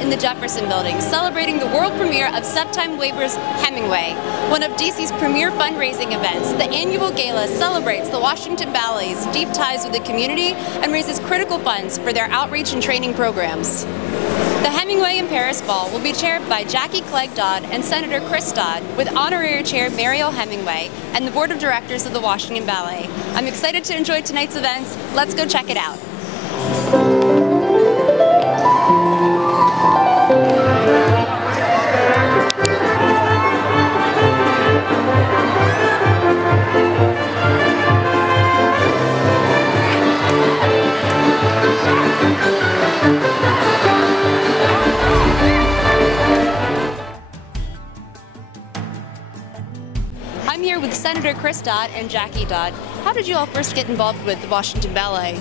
in the Jefferson Building, celebrating the world premiere of Septime Webre's Hemingway. One of DC's premier fundraising events, the annual Gala celebrates the Washington Ballet's deep ties with the community and raises critical funds for their outreach and training programs. The Hemingway in Paris Ball will be chaired by Clegg Dodd and Senator Chris Dodd, with honorary chair Mariel Hemingway and the board of directors of the Washington Ballet. I'm excited to enjoy tonight's events. Let's go check it out. I'm here with Senator Chris Dodd and Jackie Dodd. How did you all first get involved with the Washington Ballet?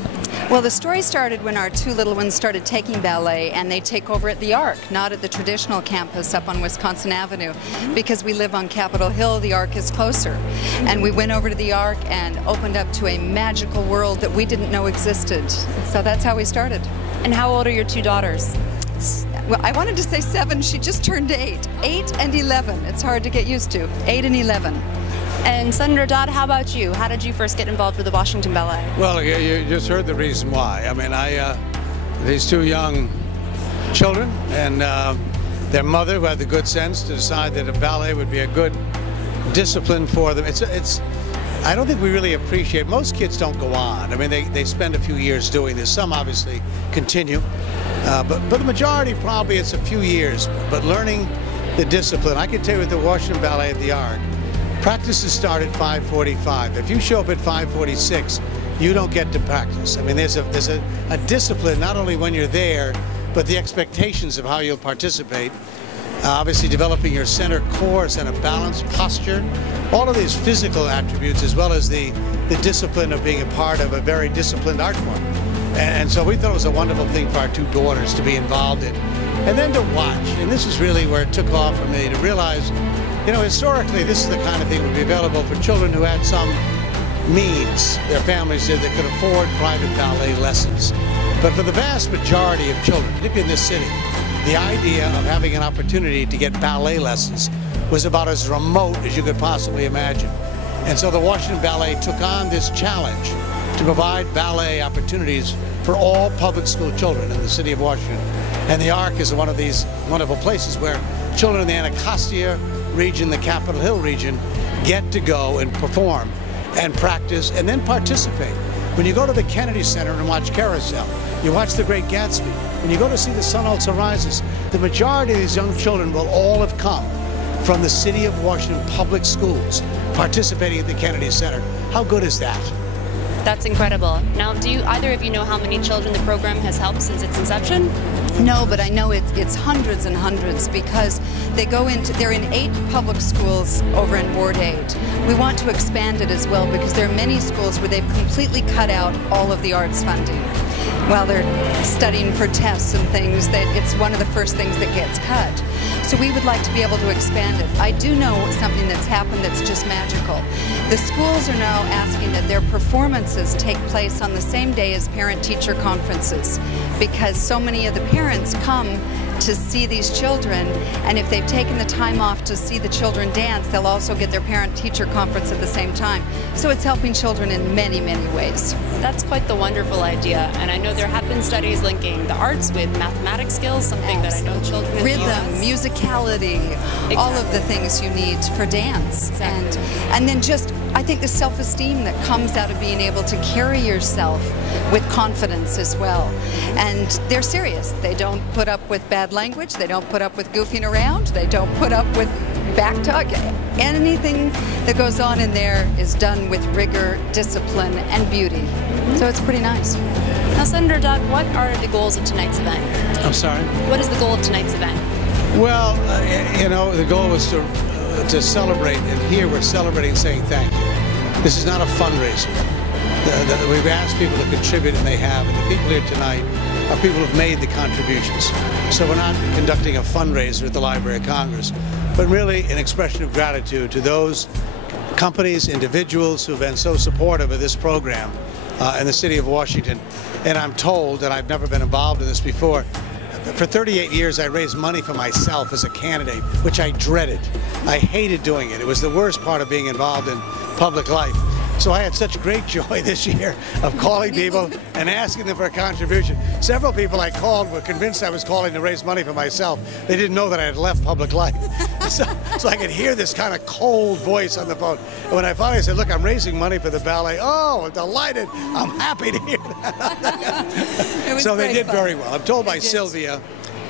Well, the story started when our two little ones started taking ballet, and they take over at the Arc, not at the traditional campus up on Wisconsin Avenue, because we live on Capitol Hill. The Arc is closer. And we went over to the Arc and opened up to a magical world that we didn't know existed. So that's how we started. And how old are your two daughters? Well, I wanted to say 7. She just turned 8. 8 and 11. It's hard to get used to. 8 and 11. And Senator Dodd, how about you? How did you first get involved with the Washington Ballet? Well, you just heard the reason why. I mean, these two young children and their mother, who had the good sense to decide that a ballet would be a good discipline for them. I don't think we really appreciate, most kids don't go on. I mean, they spend a few years doing this. Some obviously continue, but the majority probably it's a few years. But learning the discipline, I can tell you with the Washington Ballet at the Arc, practices start at 5:45. If you show up at 5:46, you don't get to practice. I mean, there's a discipline not only when you're there, but the expectations of how you'll participate. Obviously developing your center core, center balance, posture, all of these physical attributes, as well as the discipline of being a part of a very disciplined art form. And so we thought it was a wonderful thing for our two daughters to be involved in. And then to watch, and this is really where it took off for me, to realize, you know, historically this is the kind of thing that would be available for children who had some means. Their families did that could afford private ballet lessons. But for the vast majority of children, particularly in this city, the idea of having an opportunity to get ballet lessons was about as remote as you could possibly imagine. And so the Washington Ballet took on this challenge to provide ballet opportunities for all public school children in the city of Washington. And the Arc is one of these wonderful places where children in the Anacostia region, the Capitol Hill region, get to go and perform and practice and then participate. When you go to the Kennedy Center and watch Carousel, you watch The Great Gatsby, when you go to see The Sun Also Rises, the majority of these young children will all have come from the city of Washington public schools participating at the Kennedy Center. How good is that? That's incredible. Now, do either of you know how many children the program has helped since its inception? No, but I know it's hundreds and hundreds, because they're in 8 public schools over in Ward 8. We want to expand it as well, because there are many schools where they've completely cut out all of the arts funding. While they're studying for tests and things, that it's one of the first things that gets cut. So we would like to be able to expand it. I do know something that's happened that's just magical. The schools are now asking that their performances take place on the same day as parent-teacher conferences, because so many of the parents come to see these children, and if they've taken the time off to see the children dance, they'll also get their parent-teacher conference at the same time. So it's helping children in many, many ways. That's quite the wonderful idea, and I know there have been studies linking the arts with mathematics skills, something that I know children in Rhythm, the US. musicality, exactly. All of the things you need for dance. Exactly. And then just, I think, the self-esteem that comes out of being able to carry yourself with confidence as well. And they're serious. They don't put up with bad language. They don't put up with goofing around. They don't put up with back talk. Anything that goes on in there is done with rigor, discipline, and beauty. So it's pretty nice. Now, Senator Dodd, what are the goals of tonight's event? I'm sorry? What is the goal of tonight's event? Well, you know, the goal was to celebrate, and here we're celebrating saying thank you. This is not a fundraiser. We've asked people to contribute, and they have, and the people here tonight are people who've made the contributions. So we're not conducting a fundraiser at the Library of Congress, but really an expression of gratitude to those companies, individuals who've been so supportive of this program in the city of Washington. And I'm told, and I've never been involved in this before, for 38 years I raised money for myself as a candidate, which I dreaded. I hated doing it. It was the worst part of being involved in public life. So I had such great joy this year of calling people and asking them for a contribution. Several people I called were convinced I was calling to raise money for myself. They didn't know that I had left public life. So I could hear this kind of cold voice on the phone. And when I finally said, look, I'm raising money for the ballet, oh, I'm delighted. I'm happy to hear that. So they did very well. I'm told by Sylvia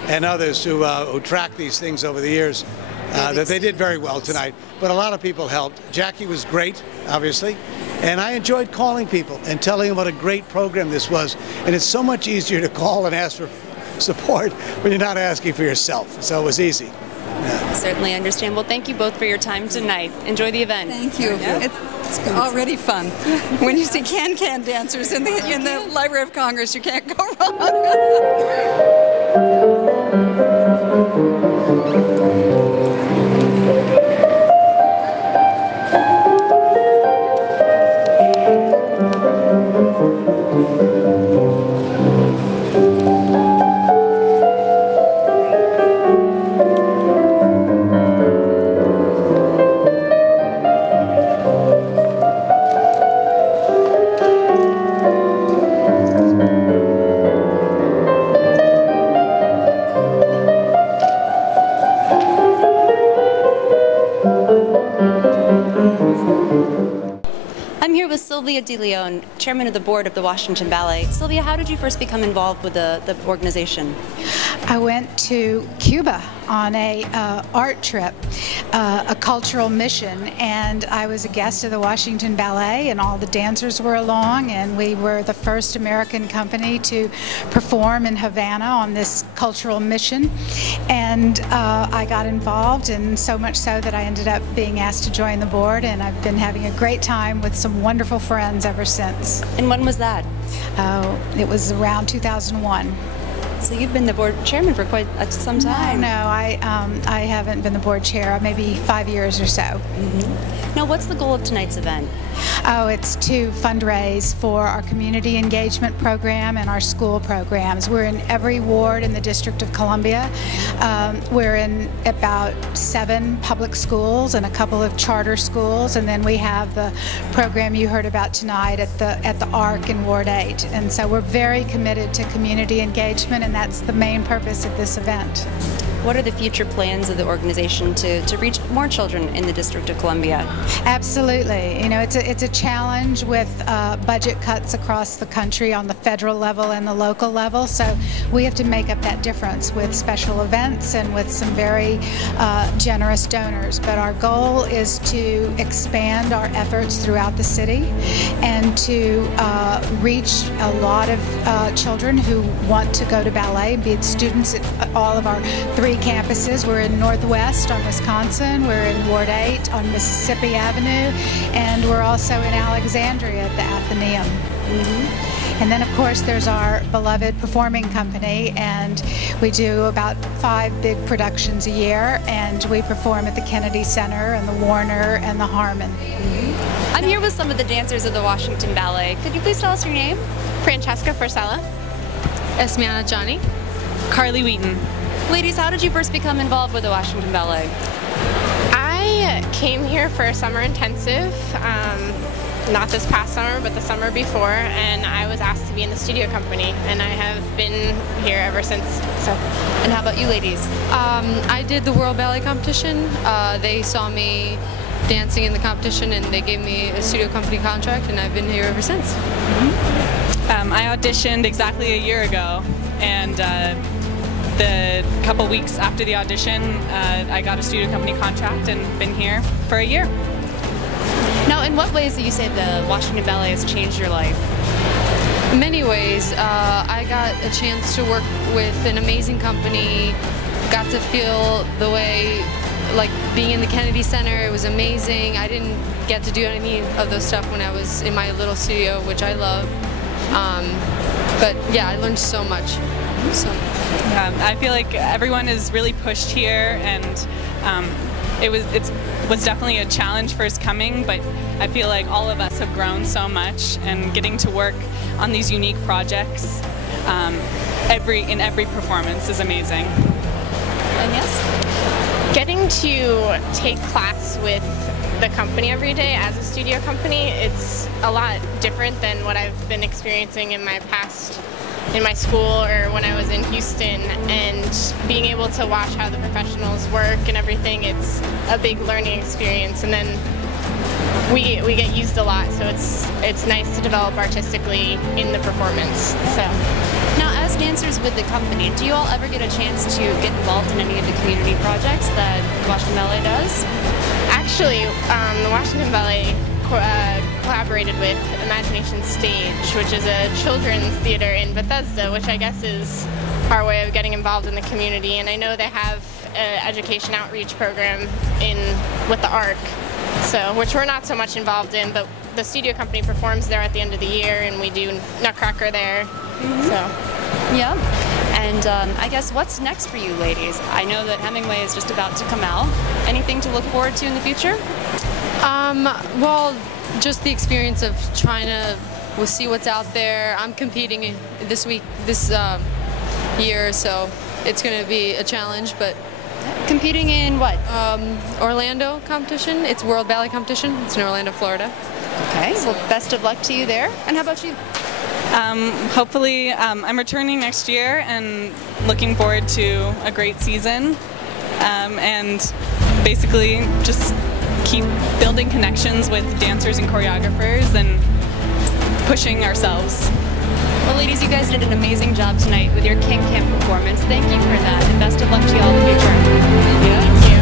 and others who track these things over the years that they did very well tonight. But a lot of people helped. Jackie was great, obviously. And I enjoyed calling people and telling them what a great program this was. And it's so much easier to call and ask for support when you're not asking for yourself. So it was easy. Yeah. Certainly understand. Well, thank you both for your time tonight. Enjoy the event. Thank you. Yeah. It's already fun. When you see can-can dancers in the Library of Congress, you can't go wrong. Sylvia DeLeon, chairman of the board of the Washington Ballet. Sylvia, how did you first become involved with the organization? I went to Cuba on a art trip, a cultural mission, and I was a guest of the Washington Ballet, and all the dancers were along, and we were the first American company to perform in Havana on this cultural mission. And I got involved, and so much so that I ended up being asked to join the board, and I've been having a great time with some wonderful friends ever since. And when was that? It was around 2001. So you've been the board chairman for quite some time. No, I haven't been the board chair, maybe 5 years or so. Mm-hmm. Now, what's the goal of tonight's event? Oh, it's to fundraise for our community engagement program and our school programs. We're in every ward in the District of Columbia. We're in about 7 public schools and a couple of charter schools, and then we have the program you heard about tonight at the ARC in Ward 8. And so we're very committed to community engagement, and that's the main purpose of this event. What are the future plans of the organization to reach more children in the District of Columbia? Absolutely. You know, it's a challenge with budget cuts across the country on the federal level and the local level, so we have to make up that difference with special events and with some very generous donors. But our goal is to expand our efforts throughout the city and to reach a lot of children who want to go to ballet, be it students at all of our 3 campuses. We're in Northwest on Wisconsin, we're in Ward 8 on Mississippi Avenue, and we're also in Alexandria at the Athenaeum. Mm-hmm. And then, of course, there's our beloved performing company, and we do about 5 big productions a year, and we perform at the Kennedy Center and the Warner and the Harmon. Mm-hmm. I'm here with some of the dancers of the Washington Ballet. Could you please tell us your name? Francesca Forsella, Esmiana Johnny, Carly Wheaton. Ladies, how did you first become involved with the Washington Ballet? I came here for a summer intensive, not this past summer, but the summer before, and I was asked to be in the studio company, and I have been here ever since. So. And how about you ladies? I did the World Ballet Competition. They saw me dancing in the competition, and they gave me a studio company contract, and I've been here ever since. Mm-hmm. I auditioned exactly a year ago, and the couple weeks after the audition, I got a studio company contract and been here for a year. Now, in what ways do you say the Washington Ballet has changed your life? In many ways. I got a chance to work with an amazing company, got to feel the way, like being in the Kennedy Center, it was amazing. I didn't get to do any of those stuff when I was in my little studio, which I love. But yeah, I learned so much. I feel like everyone is really pushed here, and it was definitely a challenge first coming, but I feel like all of us have grown so much, and getting to work on these unique projects in every performance is amazing. And yes? Getting to take class with the company every day as a studio company, it's a lot different than what I've been experiencing in my past, in my school or when I was in Houston, and being able to watch how the professionals work and everything, it's a big learning experience. And then we get used a lot, so it's nice to develop artistically in the performance. So. Now, as dancers with the company, do you all ever get a chance to get involved in any of the community projects that Washington Ballet does? Actually, the Washington Ballet collaborated with Imagination Stage, which is a children's theater in Bethesda, which I guess is our way of getting involved in the community. And I know they have an education outreach program with the ARC, so which we're not so much involved in, but the studio company performs there at the end of the year, and we do Nutcracker there. So. Yeah. And I guess what's next for you ladies? I know that Hemingway is just about to come out. Anything to look forward to in the future? Well, just the experience of trying to see what's out there. I'm competing this year, so it's going to be a challenge, but... Competing in what? Orlando competition. It's World Ballet competition. It's in Orlando, Florida. Okay, well, best of luck to you there. And how about you? Hopefully, I'm returning next year and looking forward to a great season, and basically just keep building connections with dancers and choreographers and pushing ourselves. Well, ladies, you guys did an amazing job tonight with your King Camp performance. Thank you for that, and best of luck to you all in the future. Thank you.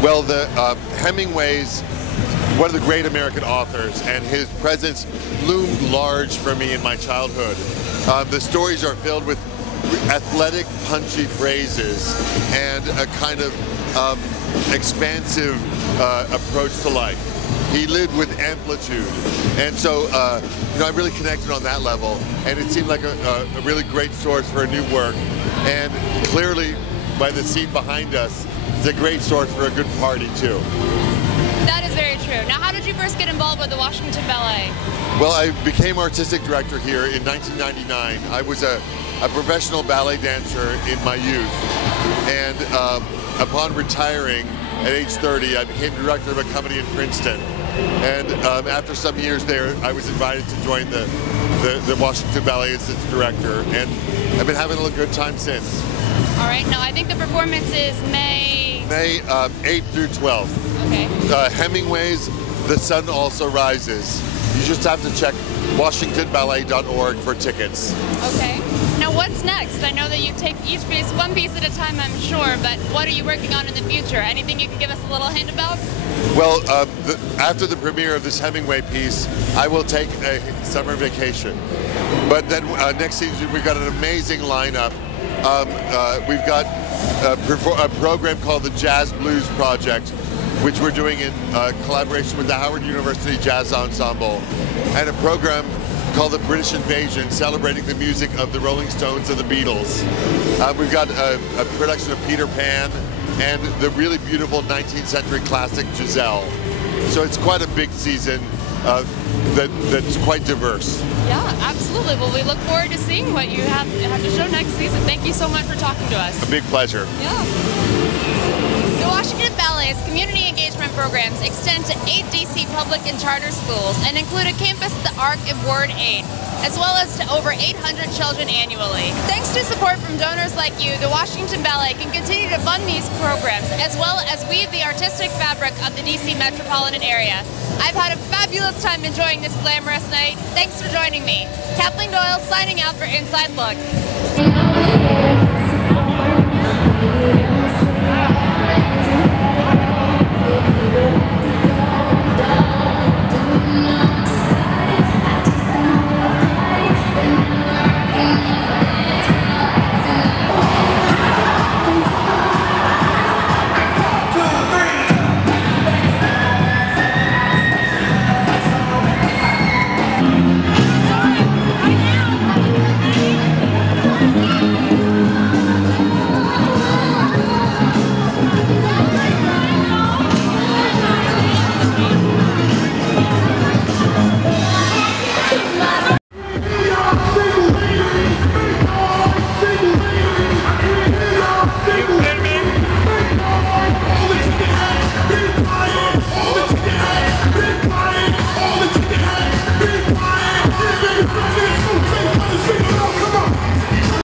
Well, Hemingway's one of the great American authors, and his presence loomed large for me in my childhood. The stories are filled with athletic, punchy phrases and a kind of expansive approach to life. He lived with amplitude, and so I really connected on that level, and it seemed like a really great source for a new work. And clearly, by the seat behind us, it's a great source for a good party too. That is very true. Now, how did you first get involved with the Washington Ballet? Well, I became artistic director here in 1999. I was a professional ballet dancer in my youth, and upon retiring at age 30, I became director of a company in Princeton. And after some years there, I was invited to join the Washington Ballet as its director, and I've been having a good time since. All right, now I think the performance is May 8th through 12th. Okay. Hemingway's The Sun Also Rises. You just have to check WashingtonBallet.org for tickets. Okay. Now what's next? I know that you take each piece one piece at a time, I'm sure, but what are you working on in the future? Anything you can give us a little hint about? Well, after the premiere of this Hemingway piece, I will take a summer vacation. But then next season, we've got an amazing lineup. We've got a program called the Jazz Blues Project, which we're doing in collaboration with the Howard University Jazz Ensemble, and a program called the British Invasion, celebrating the music of the Rolling Stones and the Beatles. We've got a production of Peter Pan and the really beautiful 19th century classic Giselle. So it's quite a big season that's quite diverse. Yeah, absolutely. Well, we look forward to seeing what you have to show next season. Thank you so much for talking to us. A big pleasure. Yeah. The Washington Ballet's community engagement programs extend to 8 DC public and charter schools and include a campus at the ARC in Ward 8, as well as to over 800 children annually. Thanks to support from donors like you, the Washington Ballet can continue to fund these programs, as well as weave the artistic fabric of the DC metropolitan area. I've had a fabulous time enjoying this glamorous night. Thanks for joining me. Kathleen Doyle signing out for Inside Look.